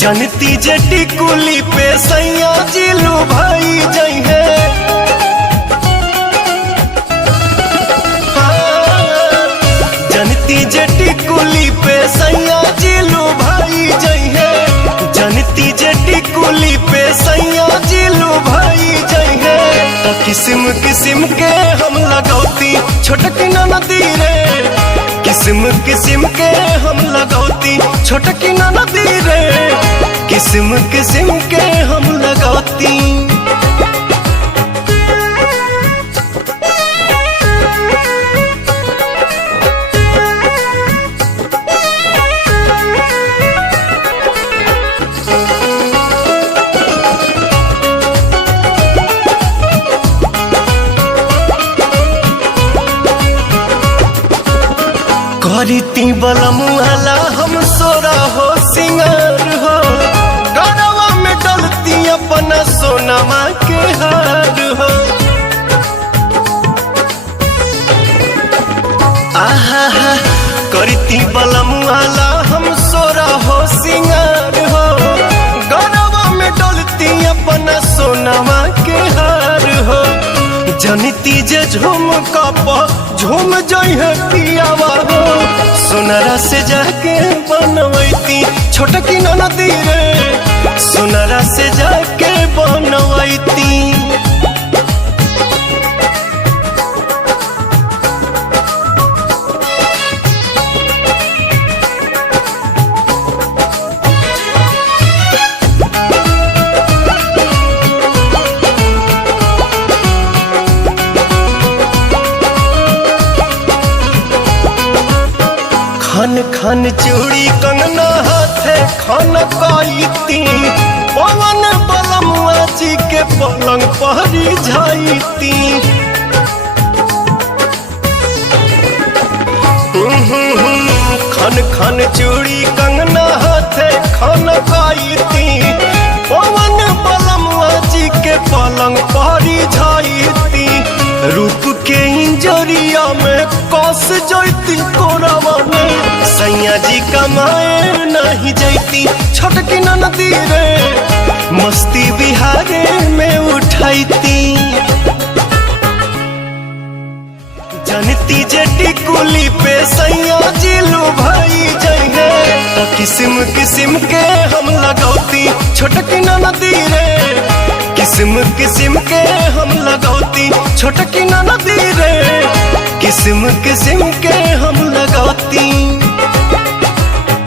जनती जेटी कुली पे सैया जिलू भाई जइहे। जनती जेटी कुली पे सैया जिलू भाई जइहे। जनती जेटी कुली पे सैया जिलू भाई जइहे। तो किस्म किस्म के हम लगौती छोटकी नदी रे। किस्म किस्म के हम लगौती छोटकी नदी रे। किस्म किस्म के हम लगौती। करीती बलमुआला हम सोरा हो सिंगार हो। गरवा में डलती अपना सोनमा के हार हो। आहा करीती बलमुआला हम सोरा हो सिंगार हो। गरवा में डलती अपना सोनमा के हार हो। जनती जे झूम कप झूम जइहे पियावा हो। सोनरा से जाके बनवैती छोटकी नदी रे। सोनरा से जाके बनवैती। खन खन चूड़ी कंगना हाथे खन कईती। पवन बलमुआ जी के पलंग पहरी जाईती। खन खन चूड़ी कंगना हाथे खन कईती। पवन बलमुआ जी के पलंग पहरी जाईती। रूप के इंजरिया में कस जैती कोरावा में। सैया जी कमाए नहीं जैती छोटकी नदी रे। मस्ती बिहारे में उठाईती। जनती जेटी कुली पे सैया जिलू भाई जइहे। तो किस्म किस्म के हम लगौती छोटकी नदी रे। किस्म किस्म के हम लगौती छोटकी नदी रे। किस्म किस्म के हम लगौती।